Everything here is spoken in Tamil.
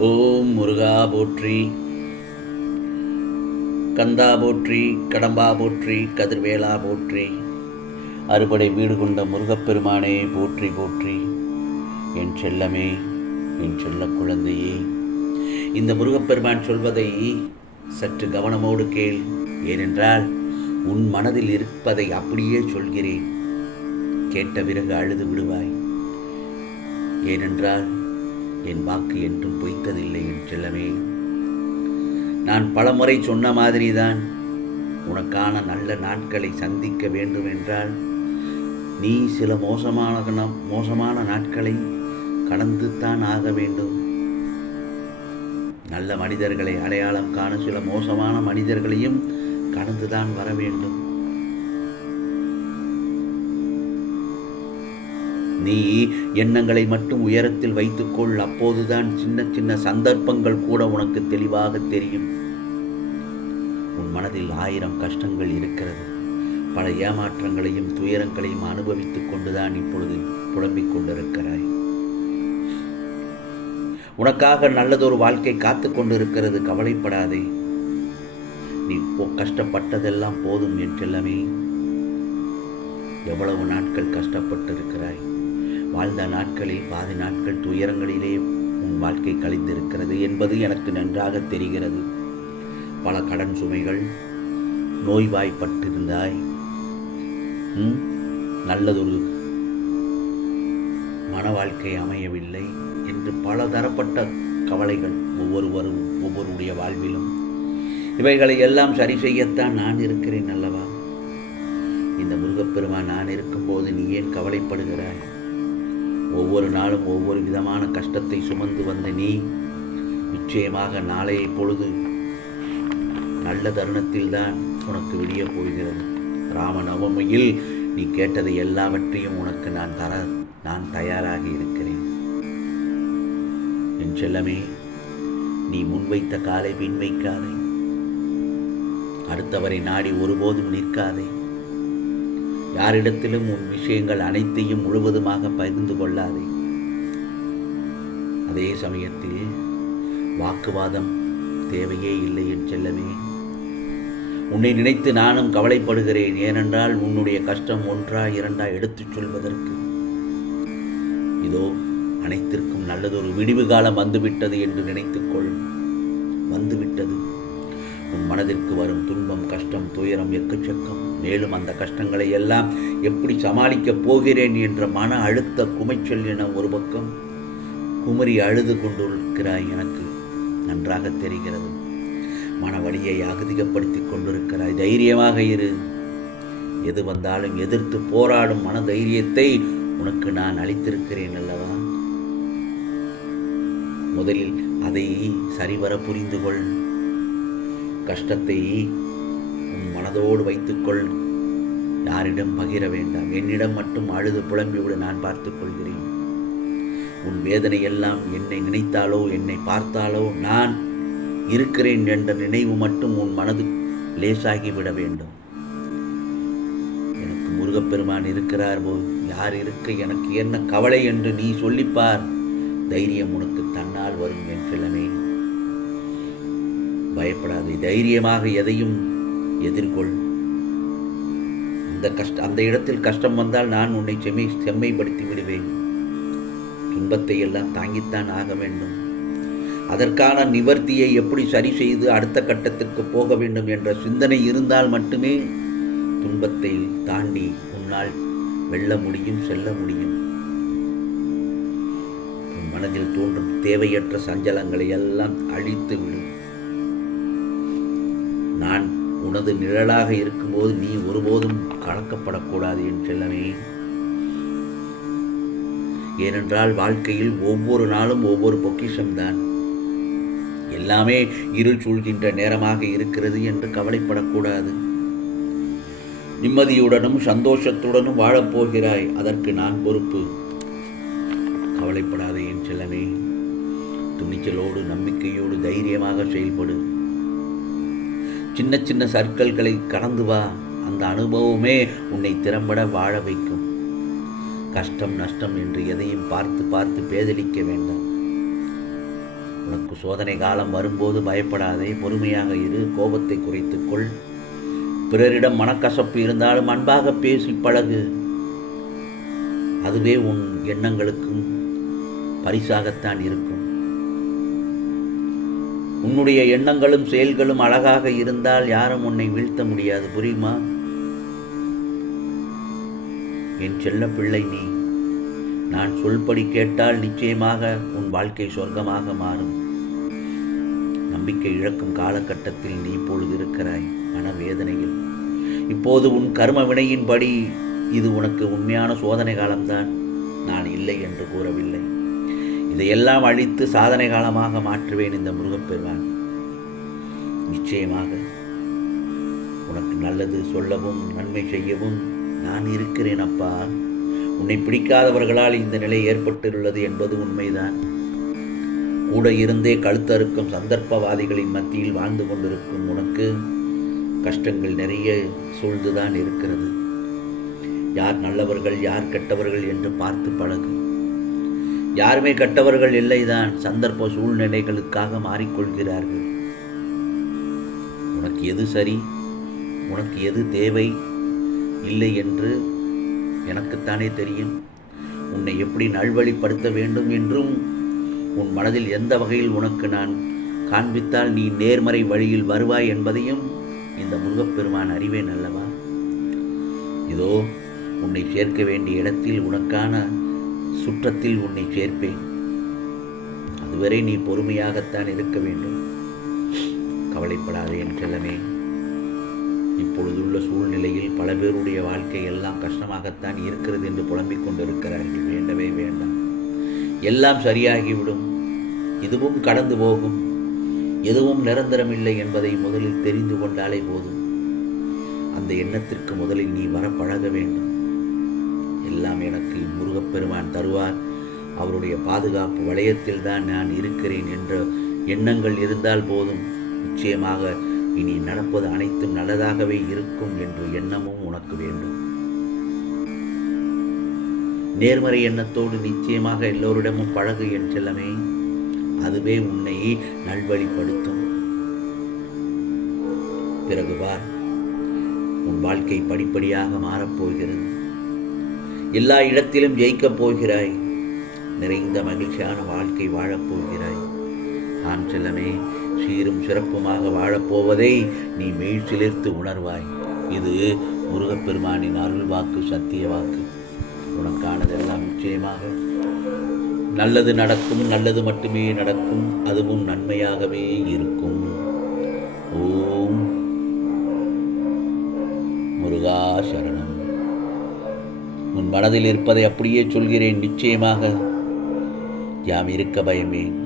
ஓம் முருகா போற்றி, கந்தா போற்றி, கடம்பா போற்றி, கதிர்வேலா போற்றி, அறுபடை வீடு கொண்ட முருகப்பெருமானே போற்றி போற்றி. என் செல்லமே, என் செல்ல குழந்தையே, இந்த முருகப்பெருமான் சொல்வதை சற்று கவனமோடு கேள். ஏனென்றால் உன் மனதில் இருப்பதை அப்படியே சொல்கிறேன். கேட்ட பிறகு அழுது விடுவாய். ஏனென்றால் என் வாக்கு என்றும் பொய்த்ததில்லை என் செல்லமே. நான் பலமுறை சொன்ன மாதிரிதான், உனக்கான நல்ல நாட்களை சந்திக்க வேண்டும் என்றால் நீ சில மோசமான நாட்களை கடந்துத்தான் ஆக வேண்டும். நல்ல மனிதர்களை அடையாளம் காண சில மோசமான மனிதர்களையும் கடந்துதான் வர வேண்டும். நீ எண்ணங்களை மட்டும் உயரத்தில் வைத்துக்கொள். அப்போதுதான் சின்ன சின்ன சந்தர்ப்பங்கள் கூட உனக்கு தெளிவாக தெரியும். உன் மனதில் 1000 கஷ்டங்கள் இருக்கிறது. பல ஏமாற்றங்களையும் துயரங்களையும் அனுபவித்துக் கொண்டுதான் இப்பொழுது புலம்பிக் கொண்டிருக்கிறாய். உனக்காக நல்லதொரு வாழ்க்கை காத்து கொண்டிருக்கிறது. கவலைப்படாதே. நீ கஷ்டப்பட்டதெல்லாம் போதும் என் செல்லமே. எவ்வளவு நாட்கள் கஷ்டப்பட்டிருக்கிறாய். வாழ்ந்த நாட்களில் பாதி நாட்கள் துயரங்களிலே உன் வாழ்க்கை கழிந்திருக்கிறது என்பது எனக்கு நன்றாக தெரிகிறது. பல கடன் சுமைகள், நோய்வாய்ப்பட்டிருந்தாய், நல்லதொரு மன வாழ்க்கை அமையவில்லை என்று பல தரப்பட்ட கவலைகள் ஒவ்வொருடைய வாழ்விலும். இவைகளை எல்லாம் சரி செய்யத்தான் நான் இருக்கிறேன் அல்லவா? இந்த முருகப்பெருமான் நான் இருக்கும்போது நீ ஏன் கவலைப்படுகிறாய்? ஒவ்வொரு நாளும் ஒவ்வொரு விதமான கஷ்டத்தை சுமந்து வந்த நீ நிச்சயமாக நாளைய பொழுது நல்ல தருணத்தில்தான் உனக்கு விடிய போகிறது. ராமநவமியில் நீ கேட்டதை எல்லாவற்றையும் உனக்கு நான் தயாராகி இருக்கிறேன் என் செல்லமே. நீ முன்வைத்த காலை பின் வைக்காதே. அடுத்தவரை நாடி ஒருபோதும் நிற்காதே. யாரிடத்திலும் உன் விஷயங்கள் அனைத்தையும் முழுவதுமாக பகிர்ந்து கொள்ளாதே. அதே சமயத்தில் வாக்குவாதம் தேவையே இல்லை என் செல்லமே. உன்னை நினைத்து நானும் கவலைப்படுகிறேன். ஏனென்றால் உன்னுடைய கஷ்டம் 1 2 எடுத்துச் சொல்வதற்கு இதோ அனைத்திற்கும் நல்லதொரு விடிவு காலம் வந்துவிட்டது என்று நினைத்துக்கொள். வந்துவிட்டது. உன் மனதிற்கு வரும் துன்பம், கஷ்டம், துயரம் எக்கச்சக்கம். மேலும் அந்த கஷ்டங்களை எல்லாம் எப்படி சமாளிக்கப் போகிறேன் என்ற மன அழுத்த குமைச்சல் என ஒரு பக்கம் குமரி அழுது கொண்டிருக்கிறாய். எனக்கு நன்றாக தெரிகிறது. மன வலியை அதிகப்படுத்தி கொண்டிருக்கிறாய். தைரியமாக இரு. எது வந்தாலும் எதிர்த்து போராடும் மன தைரியத்தை உனக்கு நான் அளித்திருக்கிறேன் அல்லவா? முதலில் அதை சரிவர புரிந்து கொள். கஷ்டத்தை உன் மனதோடு வைத்துக்கொள். யாரிடம் பகிர வேண்டாம். என்னிடம் மட்டும் அழுது புலம்பிவிடு. நான் பார்த்துக் கொள்கிறேன். உன் வேதனை எல்லாம் என்னை நினைத்தாலோ என்னை பார்த்தாலோ நான் இருக்கிறேன் என்ற நினைவு மட்டும் உன் மனது லேசாகிவிட வேண்டும். எனக்கு முருகப்பெருமான் இருக்கிறார் போல் யார் இருக்க எனக்கு என்ன கவலை என்று நீ சொல்லிப்பார். தைரியம் உனக்கு தன்னால் வரும் என் செல்லமே. பயப்படாதே. தைரியமாக எதையும் எதிர்கொள். அந்த இடத்தில் கஷ்டம் வந்தால் நான் உன்னை செம்மைப்படுத்தி விடுவேன். துன்பத்தை எல்லாம் தாங்கித்தான் ஆக வேண்டும். அதற்கான நிவர்த்தியை எப்படி சரி செய்து அடுத்த கட்டத்திற்கு போக வேண்டும் என்ற சிந்தனை இருந்தால் மட்டுமே துன்பத்தை தாண்டி உன்னால் வெல்ல முடியும், செல்ல முடியும். உன் மனதில் தோன்றும் தேவையற்ற சஞ்சலங்களை எல்லாம் அழித்து விடும். நான் உனது நிழலாக இருக்கும்போது நீ ஒருபோதும் கலக்கப்படக்கூடாது என் செல்லமே. ஏனென்றால் வாழ்க்கையில் ஒவ்வொரு நாளும் ஒவ்வொரு பொக்கிஷம்தான். எல்லாமே இருள் சூழ்கின்ற நேரமாக இருக்கிறது என்று கவலைப்படக்கூடாது. நிம்மதியுடனும் சந்தோஷத்துடனும் வாழப்போகிறாய். அதற்கு நான் பொறுப்பு. கவலைப்படாதே என் செல்லமே. துணிச்சலோடு நம்பிக்கையோடு தைரியமாக செயல்படு. சின்ன சின்ன சர்க்கிள்களை கடந்து வா. அந்த அனுபவமே உன்னை திறம்பட வாழ வைக்கும். கஷ்டம் நஷ்டம் என்று எதையும் பார்த்து பார்த்து பேதலிக்க வேண்டாம். உனக்கு சோதனை காலம் வரும்போது பயப்படாதே, பொறுமையாக இரு, கோபத்தை குறைத்துக்கொள். பிறரிடம் மனக்கசப்பு இருந்தாலும் அன்பாக பேசி பழகு. அதுவே உன் எண்ணங்களுக்கும் பரிசாகத்தான் இருக்கும். உன்னுடைய எண்ணங்களும் செயல்களும் அழகாக இருந்தால் யாரும் உன்னை வீழ்த்த முடியாது, புரியுமா? என் செல்ல பிள்ளை நீ. நான் சொல்படி கேட்டால் நிச்சயமாக உன் வாழ்க்கை சொர்க்கமாக மாறும். நம்பிக்கை இழக்கும் காலகட்டத்தில் நீ இப்பொழுது இருக்கிறாய், மனவேதனையில். இப்போது உன் கர்ம வினையின்படி இது உனக்கு உண்மையான சோதனை காலம்தான். நான் இல்லை என்று கூறவில்லை. இதையெல்லாம் அழித்து சாதனை காலமாக மாற்றுவேன் இந்த முருகப்பெருமான். நிச்சயமாக உனக்கு நல்லது சொல்லவும் நன்மை செய்யவும் நான் இருக்கிறேன் அப்பா. உன்னை பிடிக்காதவர்களால் இந்த நிலை ஏற்பட்டுள்ளது என்பது உண்மைதான். கூட இருந்தே கழுத்தறுக்கும் சந்தர்ப்பவாதிகளின் மத்தியில் வாழ்ந்து கொண்டிருக்கும் உனக்கு கஷ்டங்கள் நிறைய சூழ்ந்துதான் இருக்கிறது. யார் நல்லவர்கள் யார் கெட்டவர்கள் என்று பார்த்து பழகு. யாருமே கெட்டவர்கள் இல்லைதான், சந்தர்ப்ப சூழ்நிலைகளுக்காக மாறிக்கொள்கிறார்கள். உனக்கு எது சரி, உனக்கு எது தேவை இல்லை என்று எனக்குத்தானே தெரியும். உன்னை எப்படி நல்வழிப்படுத்த வேண்டும் என்றும் உன் மனதில் எந்த வகையில் உனக்கு நான் காண்பித்தால் நீ நேர்மறை வழியில் வருவாய் என்பதையும் இந்த முருகப்பெருமான் அறிவேன் அல்லவா? இதோ உன்னை சேர்க்க வேண்டிய இடத்தில் உனக்கான சுற்றத்தில் உன்னை சேர்ப்பேன். அதுவரை நீ பொறுமையாகத்தான் இருக்க வேண்டும். கவலைப்படாதே என் செல்லமே. இப்பொழுதுள்ள சூழ்நிலையில் பல பேருடைய வாழ்க்கை எல்லாம் கஷ்டமாகத்தான் இருக்கிறது என்று புலம்பிக் கொண்டிருக்கிறார்கள். வேண்டவே வேண்டாம், எல்லாம் சரியாகிவிடும். இதுவும் கடந்து போகும். எதுவும் நிரந்தரமில்லை என்பதை முதலில் தெரிந்து கொண்டாலே போதும். அந்த எண்ணத்திற்கு முதலில் நீ வர பழக வேண்டும். எல்லாம் எனக்கு முருகப்பெருமான் தருவார், அவருடைய பாதுகாப்பு வளையத்தில் தான் நான் இருக்கிறேன் என்ற எண்ணங்கள் இருந்தால் போதும். நிச்சயமாக இனி நடப்பது அனைத்தும் நல்லதாகவே இருக்கும் என்ற எண்ணமும் உனக்கு வேண்டும். நேர்மறை எண்ணத்தோடு நிச்சயமாக எல்லோரிடமும் பழகு என் செல்லமே. அதுவே உன்னை நல்வழிப்படுத்தும். பிறகு பார், உன் வாழ்க்கை படிப்படியாக மாறப்போகிறது. எல்லா இடத்திலும் ஜெயிக்கப் போகிறாய். நிறைந்த மகிழ்ச்சியான வாழ்க்கை வாழப்போகிறாய். ஆண் செல்லமே, சீரும் சிறப்புமாக வாழப்போவதை நீ மெய்சிலிர்த்து உணர்வாய். இது முருகப்பெருமானின் அருள் வாக்கு, சத்திய வாக்கு. உனக்கானதெல்லாம் நிச்சயமாக நல்லது நடக்கும். நல்லது மட்டுமே நடக்கும். அதுவும் நன்மையாகவே இருக்கும். ஓம் முருகா சரணம். உன் மனதில் இருப்பதை அப்படியே சொல்கிறேன். நிச்சயமாக யாம் இருக்க பயமேன்.